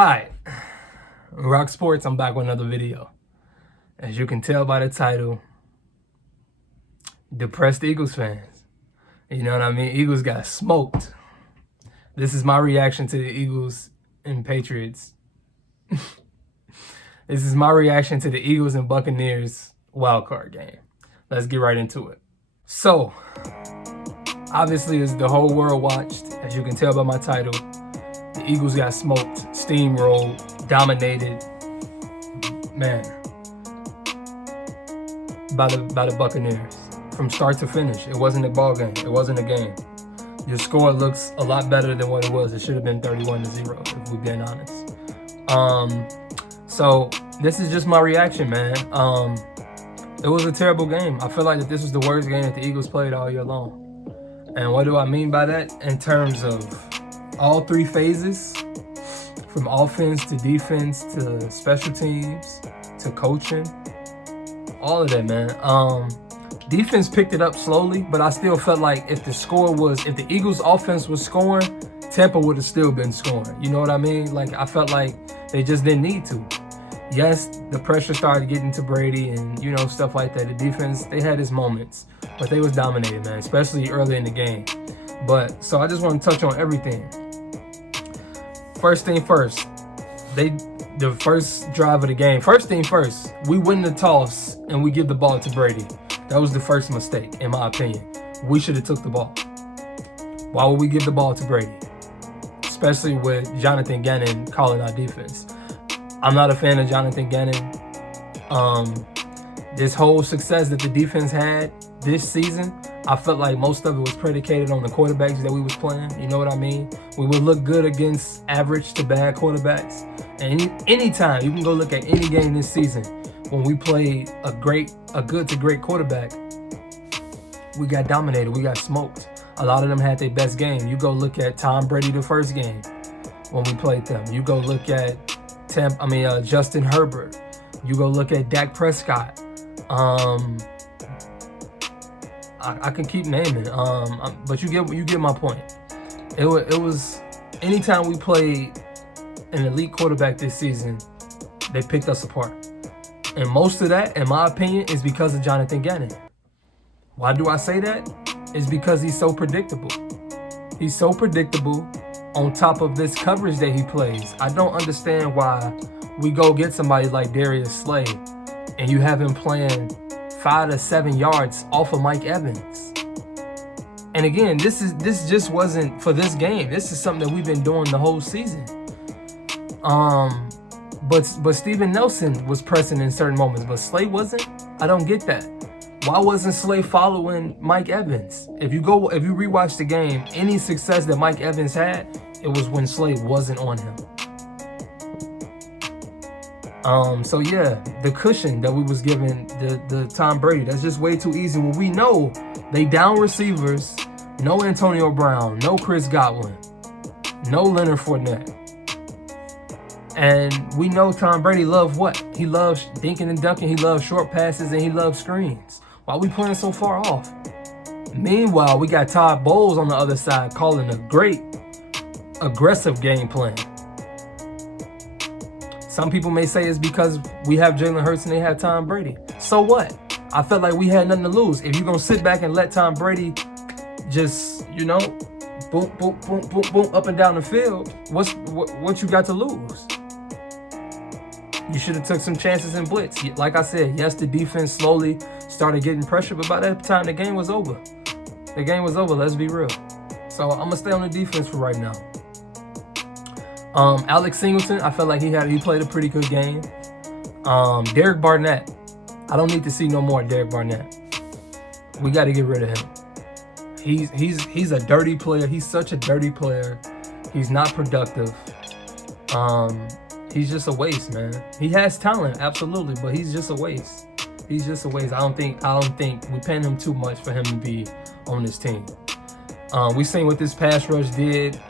Alright, RocSports, I'm back with another video. As you can tell by the title, depressed Eagles fans. You know what I mean? Eagles got smoked. This is my reaction to the Eagles and Patriots. This is my reaction to the Eagles and Buccaneers wildcard game. Let's get right into it. So, obviously, as the whole world watched, as you can tell by my title, the Eagles got smoked, steamrolled, dominated, man, by the Buccaneers. From start to finish, it wasn't a ball game. It wasn't a game. Your score looks a lot better than what it was. It should have been 31-0, if we're being honest. So this is just my reaction, man. It was a terrible game. I feel like that this was the worst game that the Eagles played all year long. And what do I mean by that? In terms of all three phases, from offense to defense to special teams to coaching, all of that, man. Defense picked it up slowly, but I still felt like if the Eagles offense was scoring, Tampa would have still been scoring. You know what I mean? Like, I felt like they just didn't need to. Yes, the pressure started getting to Brady and, you know, stuff like that. The defense, they had its moments, but they was dominated, man, especially early in the game. But, so I just want to touch on everything. First thing first, the first drive of the game. First thing first, we win the toss and we give the ball to Brady. That was the first mistake, in my opinion. We should have took the ball. Why would we give the ball to Brady? Especially with Jonathan Gannon calling our defense. I'm not a fan of Jonathan Gannon. This whole success that the defense had this season, I felt like most of it was predicated on the quarterbacks that we was playing. You know what I mean? We would look good against average to bad quarterbacks. And anytime, you can go look at any game this season, when we played a good to great quarterback, we got dominated. We got smoked. A lot of them had their best game. You go look at Tombrady the first game when we played them. You go look at Justin Herbert. You go look at Dak Prescott. I can keep naming, but you get my point. It was anytime we played an elite quarterback this season, they picked us apart. And most of that, in my opinion, is because of Jonathan Gannon. Why do I say that? It's because he's so predictable. He's so predictable on top of this coverage that he plays. I don't understand why we go get somebody like Darius Slay and you have him playing 5 to 7 yards off of Mike Evans. And again, this just wasn't for this game. This is something that we've been doing the whole season. But Steven Nelson was pressing in certain moments, but Slay wasn't. I don't get that. Why wasn't Slay following Mike Evans? If you rewatch the game, any success that Mike Evans had, it was when Slay wasn't on him. So yeah, the cushion that we was giving the Tombrady, that's just way too easy. When we know they down receivers, no Antonio Brown, no Chris Godwin, no Leonard Fournette. And we know Tom Brady loves what? He loves dinking and dunking, he loves short passes, and he loves screens. Why are we playing so far off? Meanwhile, we got Todd Bowles on the other side calling a great aggressive game plan. Some people may say it's because we have Jalen Hurts and they have Tom Brady. So what? I felt like we had nothing to lose. If you're going to sit back and let Tom Brady just, you know, boom, boom, boom, boom, boom, up and down the field, what you got to lose? You should have took some chances in blitz. Like I said, yes, the defense slowly started getting pressure, but by that time, the game was over. The game was over, let's be real. So I'm going to stay on the defense for right now. Alex Singleton, I felt like he played a pretty good game. Derek Barnett, I don't need to see no more Derek Barnett. We got to get rid of him. He's a dirty player. He's such a dirty player. He's not productive. He's just a waste, man. He has talent, absolutely, but he's just a waste. He's just a waste. I don't think we're paying him too much for him to be on this team. We seen what this pass rush did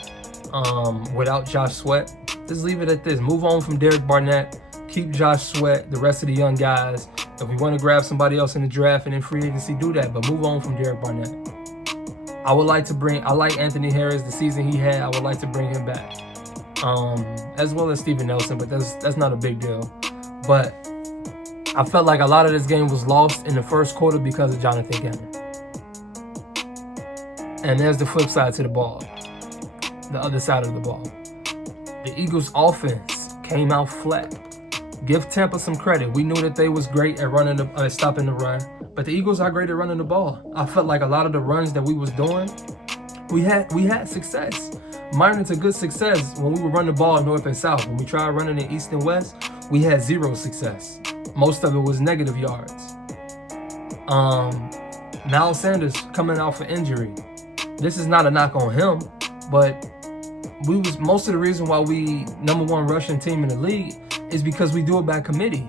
without Josh Sweat. Just leave it at this. Move on from Derek Barnett. Keep Josh Sweat, the rest of the young guys. If we want to grab somebody else in the draft and in free agency, do that. But move on from Derek Barnett. I like Anthony Harris, the season he had. I would like to bring him back. as well as Steven Nelson, but that's not a big deal. But I felt like a lot of this game was lost in the first quarter because of Jonathan Gannon. And there's the flip side to the ball, the other side of the ball. The Eagles offense came out flat. Give Tampa some credit. We knew that they was great at stopping the run, but the Eagles are great at running the ball. I felt like a lot of the runs that we was doing, we had success. Minor to good success when we would run the ball north and south. When we tried running it east and west, we had zero success. Most of it was negative yards. Miles Sanders coming out for injury. This is not a knock on him, but most of the reason why we #1 rushing team in the league is because we do it by committee.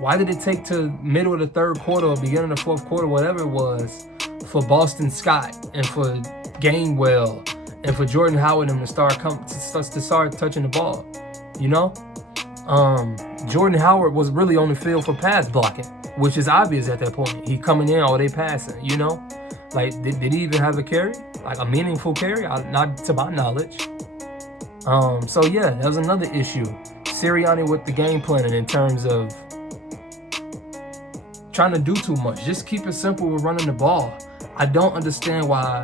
Why did it take to middle of the third quarter or beginning of the fourth quarter, whatever it was, for Boston Scott and for Gainwell and for Jordan Howard and to start touching the ball? You know, Jordan Howard was really on the field for pass blocking, which is obvious at that point. He coming in, or they passing, you know? Like, did he even have a carry? Like a meaningful carry? Not to my knowledge. So yeah, that was another issue. Sirianni with the game planning in terms of trying to do too much. Just keep it simple with running the ball. I don't understand why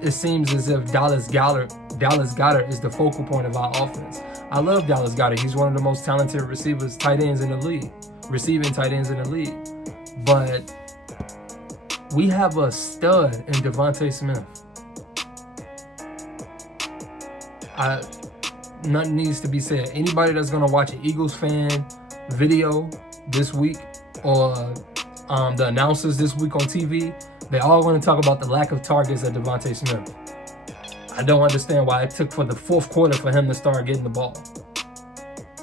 it seems as if Dallas Goedert is the focal point of our offense. I love Dallas Goedert. He's one of the most talented receiving tight ends in the league. But we have a stud in Devontae Smith. Nothing needs to be said. Anybody that's going to watch an Eagles fan video this week or the announcers this week on TV, they all want to talk about the lack of targets at Devontae Smith. I don't understand why it took for the fourth quarter for him to start getting the ball.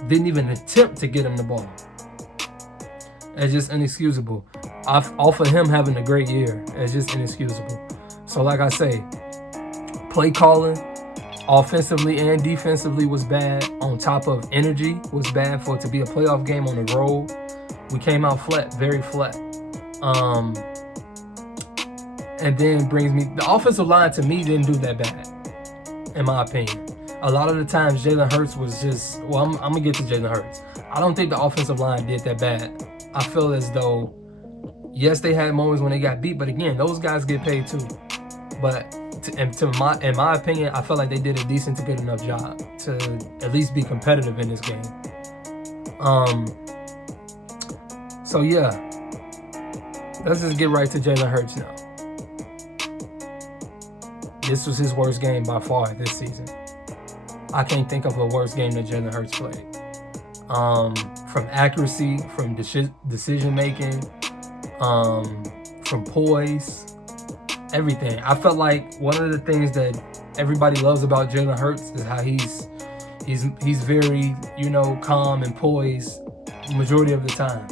Didn't even attempt to get him the ball. It's just inexcusable. Off of him having a great year, it's just inexcusable. So like I say, play calling, offensively and defensively was bad. On top of energy was bad for it to be a playoff game on the road. We came out flat, very flat. And then brings me, the offensive line to me didn't do that bad, in my opinion. A lot of the times Jalen Hurts was just, well, I'm gonna get to Jalen Hurts. I don't think the offensive line did that bad. I feel as though, yes, they had moments when they got beat, but again, those guys get paid too. But in my opinion, I felt like they did a decent to good enough job to at least be competitive in this game. So yeah, let's just get right to Jalen Hurts now. This was his worst game by far this season. I can't think of a worse game that Jalen Hurts played. From accuracy, from decision making, from poise, everything. I felt like one of the things that everybody loves about Jalen Hurts is how he's very, calm and poised majority of the time.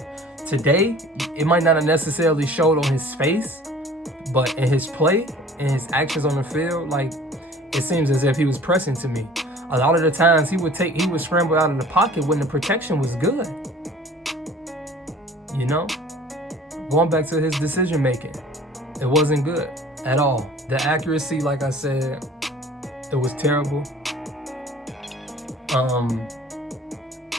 Today, it might not have necessarily showed on his face, but in his play and his actions on the field, like, it seems as if he was pressing to me. A lot of the times he would scramble out of the pocket when the protection was good. Going back to his decision making, it wasn't good at all. The accuracy, like I said, it was terrible.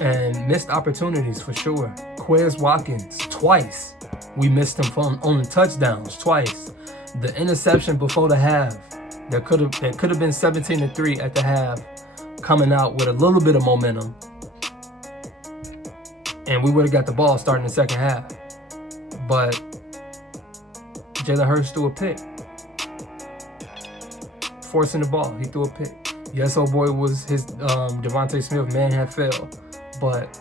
And missed opportunities for sure. Quez Watkins, twice. We missed him on the touchdowns, twice. The interception before the half, that could have been 17-3 at the half, coming out with a little bit of momentum, and we would have got the ball starting the second half. But Jalen Hurts threw a pick, forcing the ball. He threw a pick. Yes, oh boy, was his Devontae Smith man had failed, but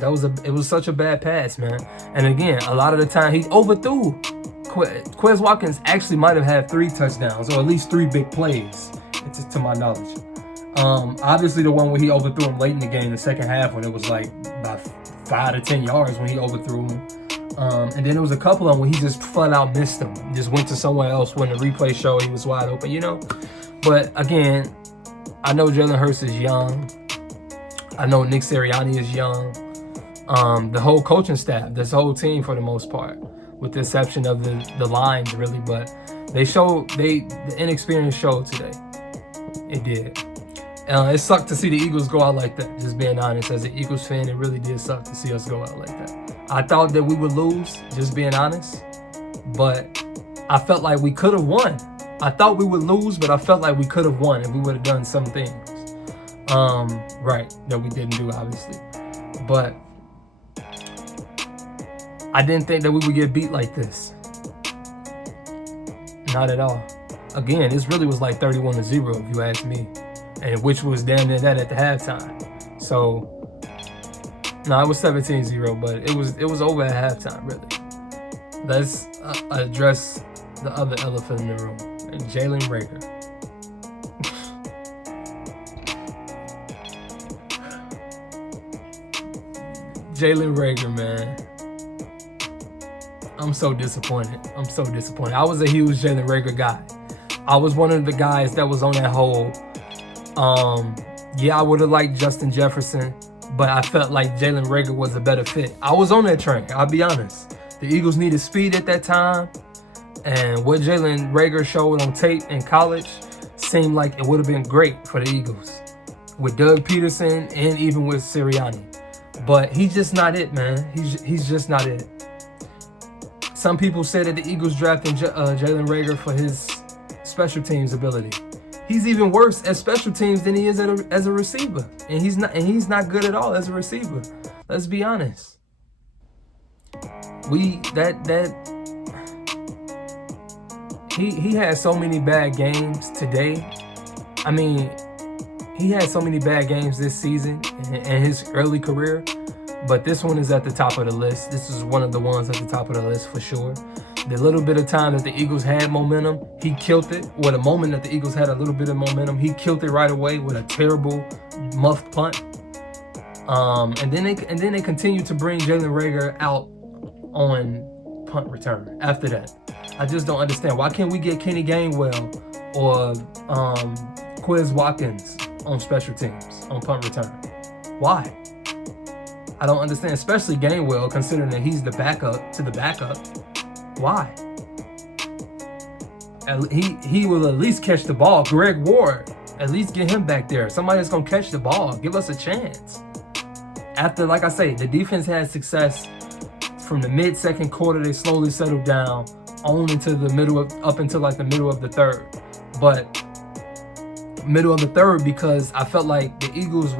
it was such a bad pass, man. And again, a lot of the time he overthrew. Quez Watkins actually might have had 3 touchdowns, or at least 3 big plays, to my knowledge. Obviously the one where he overthrew him late in the game, the second half, when it was like about 5 to 10 yards when he overthrew him. And then there was a couple of them where he just flat out missed them. Just went to somewhere else when the replay showed he was wide open, But again, I know Jalen Hurts is young. I know Nick Sirianni is young. The whole coaching staff, this whole team for the most part, with the exception of the lines really, but the inexperience showed today. It did. It sucked to see the Eagles go out like that. Just being honest, as an Eagles fan, it really did suck to see us go out like that. I thought that we would lose, just being honest, but I felt like we could have won. I thought we would lose, but I felt like we could have won if we would have done some things right, that we didn't do, obviously. But I didn't think that we would get beat like this. Not at all. Again, this really was like 31-0 if you ask me, and which was damn near that at the halftime. So no, it was 17-0, but it was over at halftime, really. Let's address the other elephant in the room, Jalen Reagor. Jalen Reagor, man. I'm so disappointed. I'm so disappointed. I was a huge Jalen Reagor guy. I was one of the guys that was on that whole, yeah, I would have liked Justin Jefferson, but I felt like Jalen Reagor was a better fit. I was on that train, I'll be honest. The Eagles needed speed at that time, and what Jalen Reagor showed on tape in college seemed like it would have been great for the Eagles with Doug Peterson and even with Sirianni. But he's just not it, man. He's just not it. Some people say that the Eagles drafted Jalen Reagor for his special teams ability. He's even worse at special teams than he is as a receiver, and he's not good at all as a receiver. Let's be honest. He had so many bad games today. I mean, he had so many bad games this season in his early career, but this one is at the top of the list. This is one of the ones at the top of the list for sure. The little bit of time that the Eagles had momentum, he killed it. Or the moment that the Eagles had a little bit of momentum, he killed it right away with a terrible muffed punt. And then they continued to bring Jalen Reagor out on punt return after that. I just don't understand. Why can't we get Kenny Gainwell or Quiz Watkins on special teams on punt return? Why? I don't understand, especially Gainwell, considering that he's the backup to the backup. Why? He will at least catch the ball. Greg Ward, at least get him back there. Somebody that's gonna catch the ball. Give us a chance. After, like I say, the defense had success from the mid-second quarter. They slowly settled down on into the middle of, up until like the middle of the third. But middle of the third, because I felt like the Eagles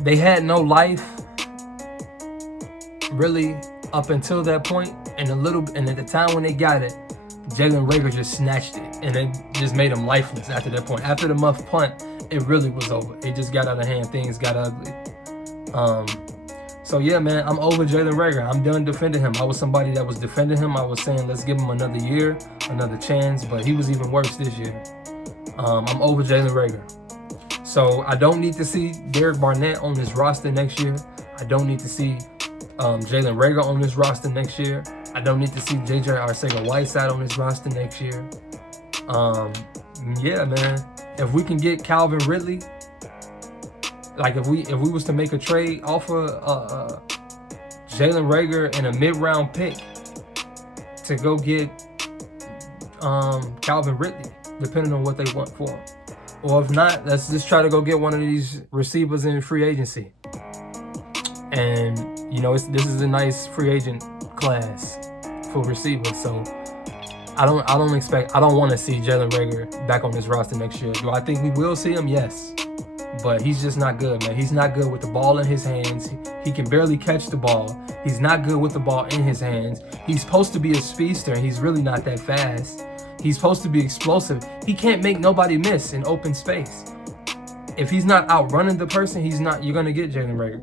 they had no life really up until that point, and at the time when they got it, Jalen Reagor just snatched it, and it just made him lifeless after that point. After the muff punt, it really was over. It just got out of hand. Things got ugly. So yeah, man, I'm over Jalen Reagor. I'm done defending him. I was somebody that was defending him. I was saying let's give him another year, another chance, but he was even worse this year. I'm over Jalen Reagor. So I don't need to see Derek Barnett on this roster next year. I don't need to see Jalen Reagor on this roster next year. I don't need to see J.J. Arcega-Whiteside on this roster next year. Yeah, man. If we can get Calvin Ridley, like if we was to make a trade off of Jalen Reagor and a mid-round pick to go get Calvin Ridley, depending on what they want for him. Or if not, let's just try to go get one of these receivers in free agency. And you know, this is a nice free agent class for receivers. So I don't want to see Jalen Reagor back on this roster next year. Do I think we will see him? Yes. But he's just not good, man. He's not good with the ball in his hands. He can barely catch the ball. He's not good with the ball in his hands. He's supposed to be a speedster, and he's really not that fast. He's supposed to be explosive. He can't make nobody miss in open space. If he's not outrunning the person, you're going to get Jalen Reagor.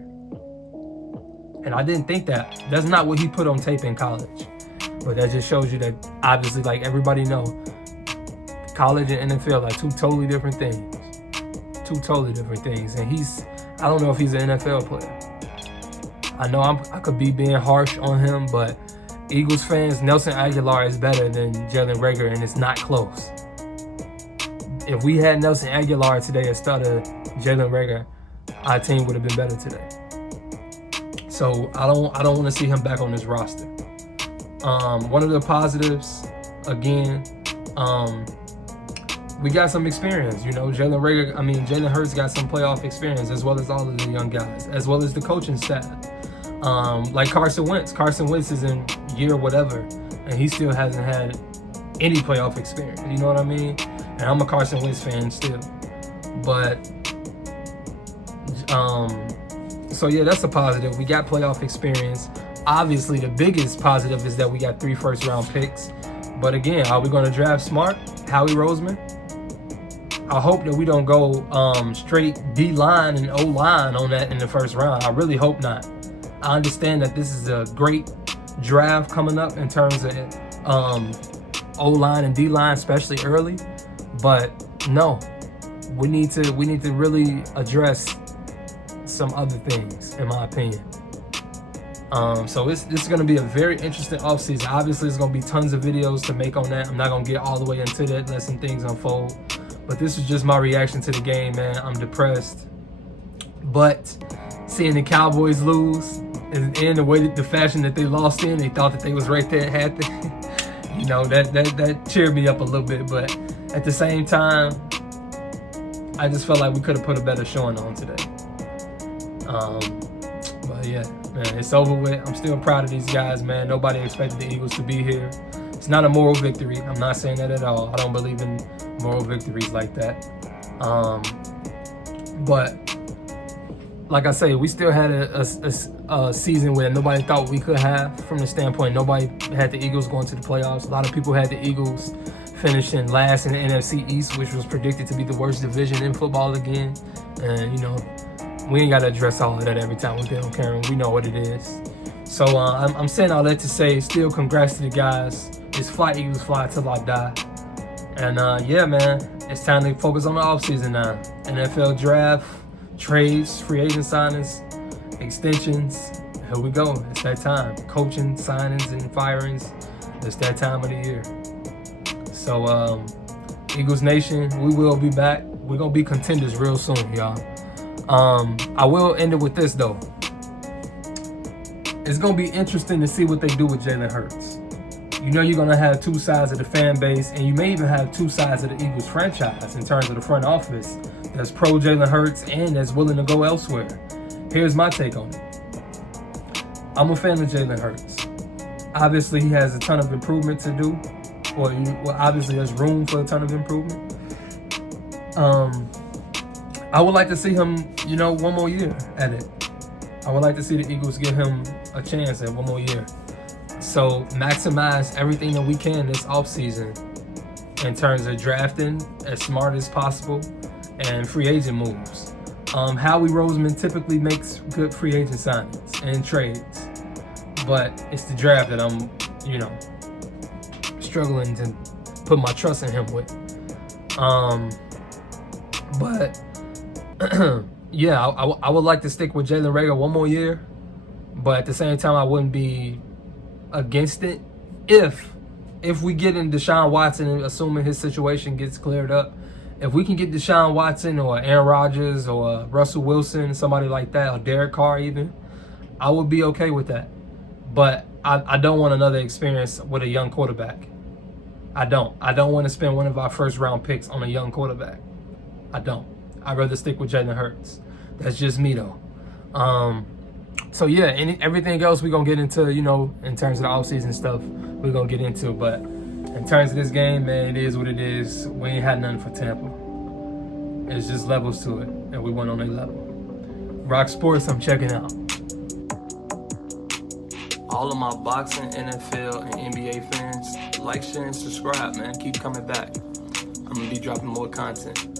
And I didn't think that. That's not what he put on tape in college. But that just shows you that, obviously, like everybody know, college and NFL are two totally different things. Two totally different things. And I don't know if he's an NFL player. I know I could be being harsh on him, but Eagles fans, Nelson Aguilar is better than Jalen Reagor, and it's not close. If we had Nelson Aguilar today instead of Jalen Reagor, our team would have been better today. So I don't want to see him back on this roster. One of the positives, again, we got some experience. You know, Jalen Hurts got some playoff experience, as well as all of the young guys, as well as the coaching staff. Like Carson Wentz. Carson Wentz is in year whatever, and he still hasn't had any playoff experience. You know what I mean? And I'm a Carson Wentz fan still. But, so yeah, that's a positive. We got playoff experience. Obviously, the biggest positive is that we got 3 first-round picks. But again, are we going to draft smart? Howie Roseman? I hope that we don't go straight D-line and O-line on that in the first round. I really hope not. I understand that this is a great draft coming up in terms of O-line and D-line, especially early. But no, we need to really address some other things, in my opinion. So this is going to be a very interesting offseason. Obviously, there's going to be tons of videos to make on that. I'm not going to get all the way into that, let some things unfold. But this is just my reaction to the game, man. I'm depressed. But seeing the Cowboys lose, and in the fashion that they lost in, they thought that they was right there, had to, you know, that cheered me up a little bit. But at the same time, I just felt like we could have put a better showing on today. But yeah, man, it's over with. I'm still proud of these guys, man. Nobody expected the Eagles to be here. It's not a moral victory. I'm not saying that at all. I don't believe in moral victories like that. But like I say, we still had a season where nobody thought we could have, from the standpoint nobody had the Eagles going to the playoffs. A lot of people had the Eagles finishing last in the NFC East, which was predicted to be the worst division in football again. And you know, we ain't got to address all of that every time we get on camera. We know what it is. So I'm saying all that to say, still congrats to the guys. It's fly Eagles fly till I die. And yeah, man, it's time to focus on the offseason now. NFL draft, trades, free agent signings, extensions. Here we go. It's that time. Coaching, signings, and firings. It's that time of the year. So Eagles Nation, we will be back. We're going to be contenders real soon, y'all. I will end it with this, though. It's going to be interesting to see what they do with Jalen Hurts. You know you're going to have 2 sides of the fan base, and you may even have 2 sides of the Eagles franchise in terms of the front office that's pro Jalen Hurts and that's willing to go elsewhere. Here's my take on it. I'm a fan of Jalen Hurts. Obviously, he has a ton of improvement to do. Well, obviously, there's room for a ton of improvement. I would like to see him, you know, one more year at it. I would like to see the Eagles give him a chance at one more year. So maximize everything that we can this offseason in terms of drafting as smart as possible and free agent moves. Howie Roseman typically makes good free agent signings and trades, but it's the draft that I'm, you know, struggling to put my trust in him with. But yeah, I would like to stick with Jalen Reagor one more year, but at the same time, I wouldn't be against it if we get in Deshaun Watson, assuming his situation gets cleared up. If we can get Deshaun Watson or Aaron Rodgers or Russell Wilson, somebody like that, or Derek Carr even, I would be okay with that. But I don't want another experience with a young quarterback. I don't want to spend one of our first round picks on a young quarterback. I don't. I'd rather stick with Jalen Hurts. That's just me though. So yeah, everything else we're going to get into, you know, in terms of the offseason stuff, we're going to get into. But in terms of this game, man, it is what it is. We ain't had nothing for Tampa. It's just levels to it, and we went on a level. RocSports, I'm checking out. All of my boxing, NFL, and NBA fans, like, share, and subscribe, man. Keep coming back. I'm going to be dropping more content.